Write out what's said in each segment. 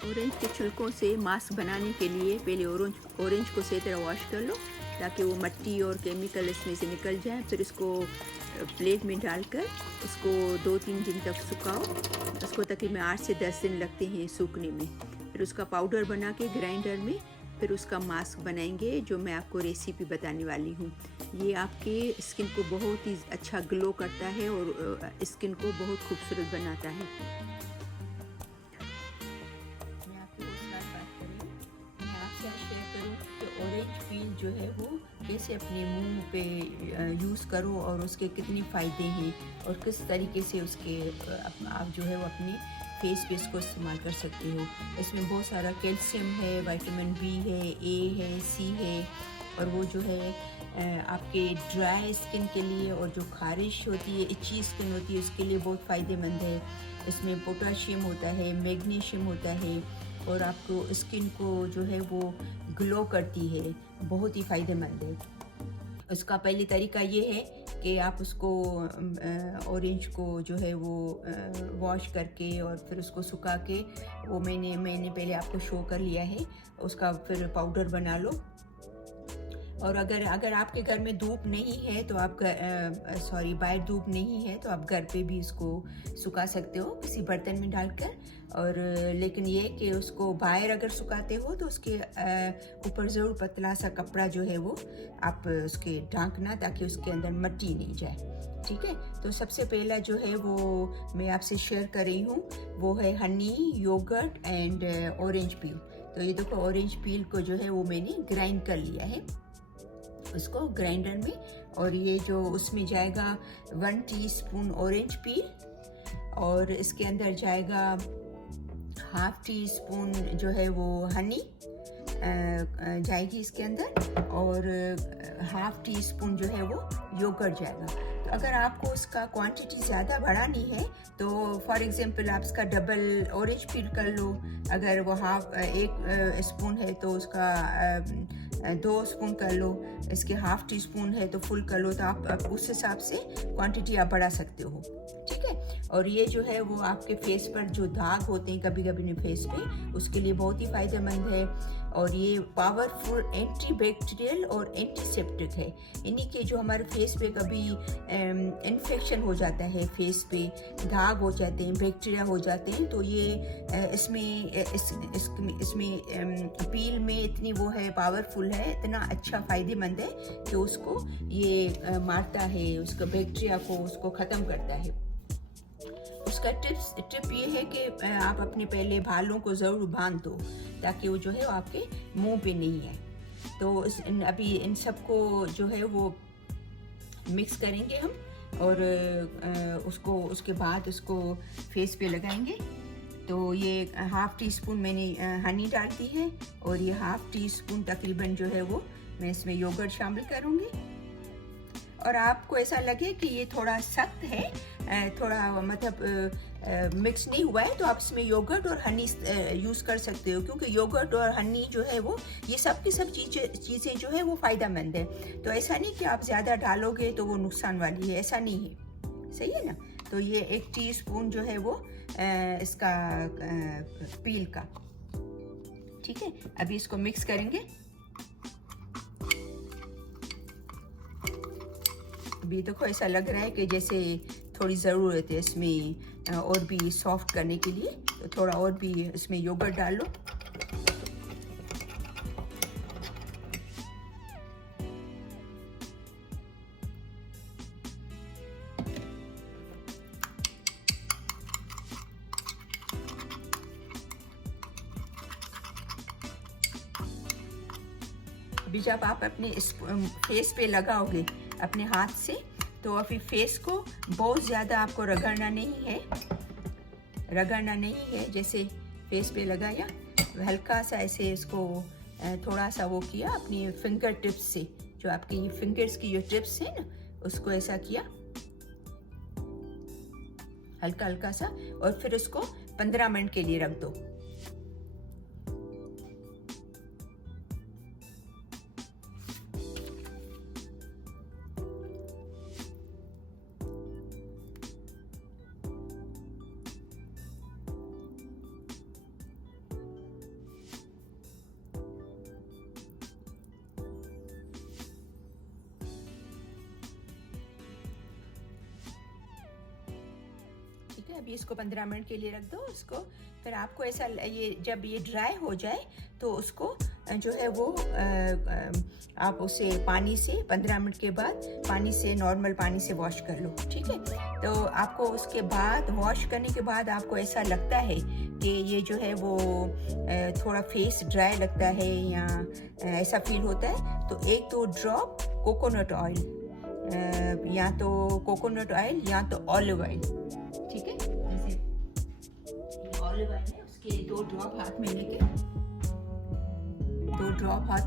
Orange के छिलकों से mask बनाने के लिए पहले ऑरेंज को सही तरह वॉश कर लो ताकि वो मिट्टी और केमिकल इसमें से निकल जाए। फिर उसको प्लेट में डालकर उसको 2-3 दिन तक सुखाओ। उसको तकरीबन 8 से 10 दिन लगते हैं सूखने में। फिर उसका पाउडर बना के ग्राइंडर में फिर उसका मास्क बनाएंगे, जो मैं आपको रेसिपी बताने वाली हूँ। ये आपके स्किन को बहुत ही अच्छा ग्लो करता है और स्किन को बहुत खूबसूरत बनाता है। मैं आपको उस बात कर रही हूँ, मैं आपसे आज शेयर करूँ कि ऑरेंज पील जो है वो कैसे अपने मुंह पे यूज़ करो और उसके कितने फ़ायदे हैं और किस तरीके से उसके आप जो है वो अपने फेस पे इसको इस्तेमाल कर सकते हो। इसमें बहुत सारा कैल्शियम है, विटामिन बी है, ए है, सी है, और वो जो है आपके ड्राई स्किन के लिए और जो खारिश होती है, इची स्किन होती है, उसके लिए बहुत फ़ायदेमंद है। इसमें पोटाशियम होता है, मैग्नीशियम होता है और आपको स्किन को जो है वो ग्लो करती है, बहुत ही फ़ायदेमंद है। उसका पहले तरीका ये है कि आप उसको ऑरेंज को जो है वो वॉश करके और फिर उसको सुखा के, वो मैंने पहले आपको शो कर लिया है, उसका फिर पाउडर बना लो। और अगर आपके घर में धूप नहीं है तो आप बाहर धूप नहीं है तो आप घर पे भी इसको सुखा सकते हो किसी बर्तन में डालकर। और लेकिन ये कि उसको बाहर अगर सुखाते हो तो उसके ऊपर ज़रूर पतला सा कपड़ा जो है वो आप उसके ढांकना, ताकि उसके अंदर मिट्टी नहीं जाए। ठीक है, तो सबसे पहला जो है वो मैं आपसे शेयर कर रही हूँ, वो है honey, yoghurt and orange peel. तो ये देखो, ऑरेंज पील को जो है वो मैंने ग्राइंड कर लिया है उसको ग्राइंडर में, और ये जो उसमें जाएगा 1 टीस्पून ऑरेंज पील, और इसके अंदर जाएगा 1/2 टीस्पून जो है वो हनी जाएगी इसके अंदर, और 1/2 टीस्पून जो है वो योगर्ट जाएगा। तो अगर आपको उसका क्वांटिटी ज़्यादा बढ़ानी है तो फॉर एग्जांपल आप इसका डबल ऑरेंज पील कर लो। अगर वो 1 स्पून है तो उसका 2 स्पून कर लो, इसके 1/2 टीस्पून है तो फुल कर लो। तो आप उस हिसाब से क्वांटिटी आप बढ़ा सकते हो। ठीक है, और ये जो है वो आपके फेस पर जो दाग होते हैं कभी कभी फेस पे, उसके लिए बहुत ही फ़ायदेमंद है। और ये पावरफुल एंटी बैक्टीरियल और एंटीसेप्टिक है। इन्हीं के जो हमारे फेस पे कभी इन्फेक्शन हो जाता है, फेस पे दाग हो जाते हैं, बैक्टीरिया हो जाते हैं, तो ये इसमें पील में इतनी वो है, पावरफुल है, इतना अच्छा फ़ायदेमंद है कि उसको ये मारता है, उसका बैक्टीरिया को उसको ख़त्म करता है। उसका टिप ये है कि आप अपने पहले बालों को ज़रूर बांध दो ताकि वो जो है वो आपके मुंह पे नहीं है। तो अभी इन सबको जो है वो मिक्स करेंगे हम, और उसके बाद उसको फेस पे लगाएंगे। तो ये 1/2 टीस्पून मैंने हनी डाल दी है, और ये 1/2 टीस्पून तकरीबन जो है वो मैं इसमें योगर्ट शामिल करूँगी। और आपको ऐसा लगे कि ये थोड़ा सख्त है, थोड़ा मतलब मिक्स नहीं हुआ है, तो आप इसमें योगर्ट और हनी यूज़ कर सकते हो, क्योंकि योगर्ट और हनी जो है वो ये सब की सब चीज़ें जो है वो फ़ायदेमंद है। तो ऐसा नहीं कि आप ज़्यादा डालोगे तो वो नुकसान वाली है, ऐसा नहीं है। सही है ना? तो ये 1 टीस्पून जो है वो इसका पील का। ठीक है, अभी इसको मिक्स करेंगे। अभी देखो ऐसा लग रहा है कि जैसे थोड़ी ज़रूरत है इसमें और भी सॉफ्ट करने के लिए, तो थोड़ा और भी इसमें योगर्ट डाल लो। अभी जब आप अपने इस फेस पे लगाओगे अपने हाथ से, तो अभी फेस को बहुत ज़्यादा आपको रगड़ना नहीं है। जैसे फेस पे लगाया, हल्का सा ऐसे इसको थोड़ा सा वो किया अपनी फिंगर टिप्स से, जो आपकी फिंगर्स की जो टिप्स है ना, उसको ऐसा किया हल्का हल्का सा, और फिर उसको 15 मिनट के लिए रख दो। ठीक है, अभी इसको 15 मिनट के लिए रख दो उसको। फिर आपको ऐसा ये जब ये ड्राई हो जाए तो उसको जो है वो आप उसे पानी से 15 मिनट के बाद पानी से नॉर्मल पानी से वॉश कर लो, ठीक है। तो आपको उसके बाद वॉश करने के बाद आपको ऐसा लगता है कि ये जो है वो थोड़ा फेस ड्राई लगता है या ऐसा फील होता है, तो 1-2 ड्रॉप कोकोनट ऑयल, या तो कोकोनट ऑयल या तो ऑलिव ऑयल, ठीक है। जैसे ऑलिव ऑयल है उसके 2 ड्रॉप हाथ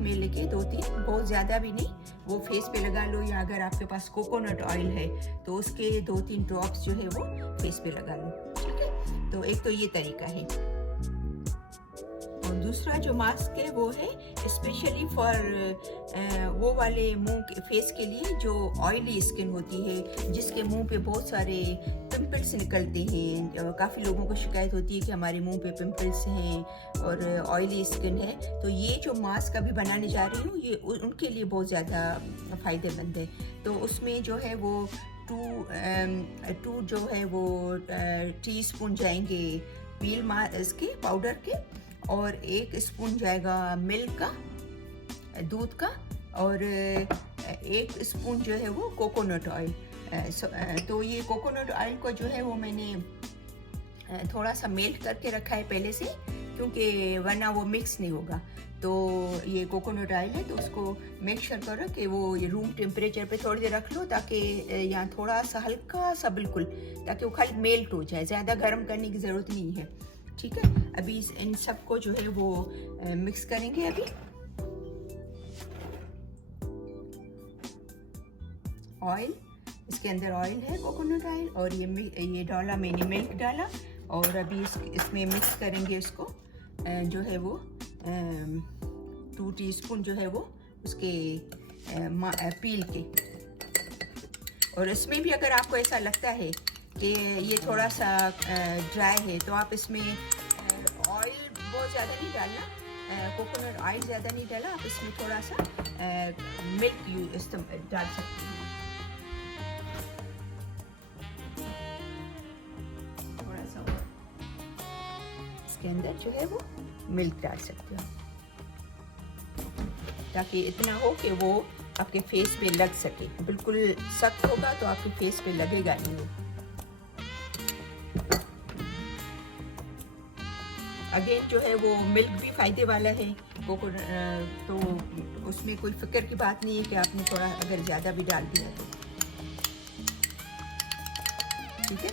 में लेके 2-3, बहुत ज़्यादा भी नहीं, वो फेस पे लगा लो, या अगर आपके पास कोकोनट ऑयल है तो उसके 2-3 ड्रॉप्स जो है वो फेस पे लगा लो, ठीक है। तो एक तो ये तरीका है। और दूसरा जो मास्क है वो है स्पेशली फॉर वो वाले मुंह के फेस के लिए जो ऑयली स्किन होती है, जिसके मुंह पे बहुत सारे पिंपल्स निकलते हैं। काफ़ी लोगों को शिकायत होती है कि हमारे मुंह पे पिंपल्स हैं और ऑयली स्किन है। तो ये जो मास्क अभी बनाने जा रही हूँ ये उनके लिए बहुत ज़्यादा फ़ायदेमंद है। तो उसमें जो है वो 2 जो है वो टीस्पून जाएंगे पील इसके पाउडर के, और 1 स्पून जाएगा मिल्क का, दूध का, और 1 स्पून जो है वो कोकोनट ऑयल। तो ये कोकोनट ऑयल को जो है वो मैंने थोड़ा सा मेल्ट करके रखा है पहले से, क्योंकि वरना वो मिक्स नहीं होगा। तो ये कोकोनट ऑयल है तो उसको मेक श्योर करो कि वो ये रूम टेम्परेचर पे थोड़ी देर रख लो, ताकि यहाँ थोड़ा सा हल्का सा बिल्कुल, ताकि वो खाली मेल्ट हो जाए, ज़्यादा गर्म करने की ज़रूरत नहीं है, ठीक है। अभी इन सबको जो है वो मिक्स करेंगे। अभी ऑयल, इसके अंदर ऑयल है कोकोनट ऑयल, और ये डाला मैंने मिल्क डाला, और अभी इसमें मिक्स करेंगे इसको जो है वो 2 टीस्पून जो है वो उसके पील के। और इसमें भी अगर आपको ऐसा लगता है कि ये थोड़ा सा ड्राई है तो आप इसमें ऑयल बहुत ज़्यादा नहीं डालना, कोकोनट ऑयल ज़्यादा नहीं डाला, आप इसमें थोड़ा सा मिल्क डाल सकते हैं, थोड़ा सा इसके अंदर जो है वो मिल्क डाल सकते हो, ताकि इतना हो कि वो आपके फेस पे लग सके। बिल्कुल सख्त होगा तो आपके फेस पे लगेगा नहीं वो। अगेन जो है वो मिल्क भी फ़ायदे वाला है, तो उसमें कोई फिक्र की बात नहीं है कि आपने थोड़ा अगर ज़्यादा भी डाल दिया तो, ठीक है।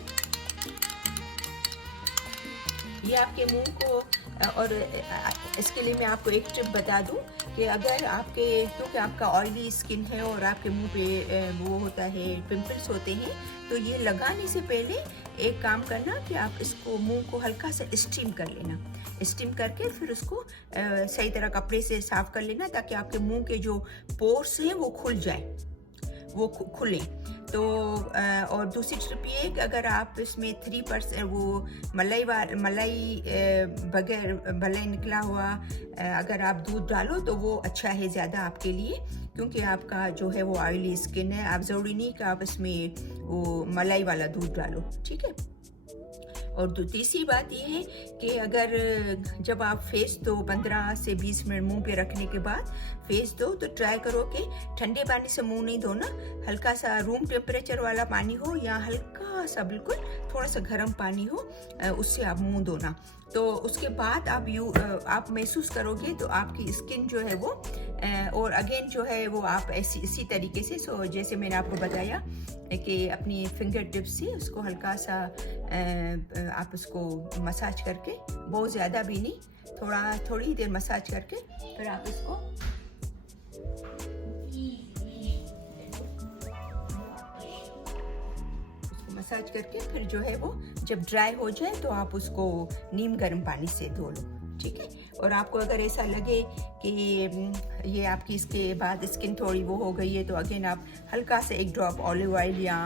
ये आपके मुंह को, और इसके लिए मैं आपको एक टिप बता दूं कि अगर आपके, क्योंकि आपका ऑयली स्किन है और आपके मुंह पे वो होता है पिंपल्स होते हैं, तो ये लगाने से पहले एक काम करना कि आप इसको मुंह को हल्का सा स्टीम कर लेना, स्टीम करके फिर उसको सही तरह कपड़े से साफ कर लेना, ताकि आपके मुंह के जो पोर्स हैं वो खुल जाए, वो खुले। तो और दूसरी टिप ये कि अगर आप इसमें 3% वो मलाई बगैर मलाई निकला हुआ अगर आप दूध डालो तो वो अच्छा है ज़्यादा आपके लिए, क्योंकि आपका जो है वो ऑयली स्किन है। आप ज़रूरी नहीं कि आप इसमें वो मलाई वाला दूध डालो, ठीक है। और तीसरी बात ये है कि अगर जब आप फेस दो 15 से 20 मिनट मुंह पे रखने के बाद फेस दो, तो ट्राई करो कि ठंडे पानी से मुंह नहीं धोना, हल्का सा रूम टेम्परेचर वाला पानी हो या हल्का सा बिल्कुल थोड़ा सा गर्म पानी हो, उससे आप मुंह धोना। तो उसके बाद आप महसूस करोगे तो आपकी स्किन जो है वो और अगेन जो है वो आप इसी तरीके से जैसे मैंने आपको बताया कि अपनी फिंगर टिप से उसको हल्का सा आप उसको मसाज करके, बहुत ज़्यादा भी नहीं, थोड़ी देर मसाज करके फिर आप इसको मसाज करके फिर जो है वो जब ड्राई हो जाए तो आप उसको नीम गर्म पानी से धो लो, ठीक है। और आपको अगर ऐसा लगे कि ये आपकी इसके बाद स्किन थोड़ी वो हो गई है, तो अगेन आप हल्का सा 1 ड्रॉप ऑलिव ऑयल या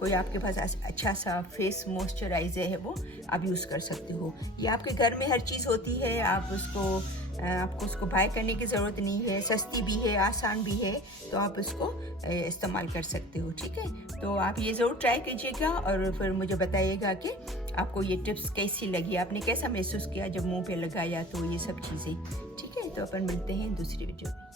कोई आपके पास अच्छा सा फेस मॉइस्चराइजर है वो आप यूज़ कर सकते हो। ये आपके घर में हर चीज़ होती है, आप उसको आपको उसको बाय करने की ज़रूरत नहीं है, सस्ती भी है, आसान भी है, तो आप उसको इस्तेमाल कर सकते हो। ठीक है, तो आप ये ज़रूर ट्राई कीजिएगा और फिर मुझे बताइएगा कि आपको ये टिप्स कैसी लगी, आपने कैसा महसूस किया जब मुंह पे लगाया, तो ये सब चीज़ें। ठीक है, तो अपन मिलते हैं दूसरी वीडियो में।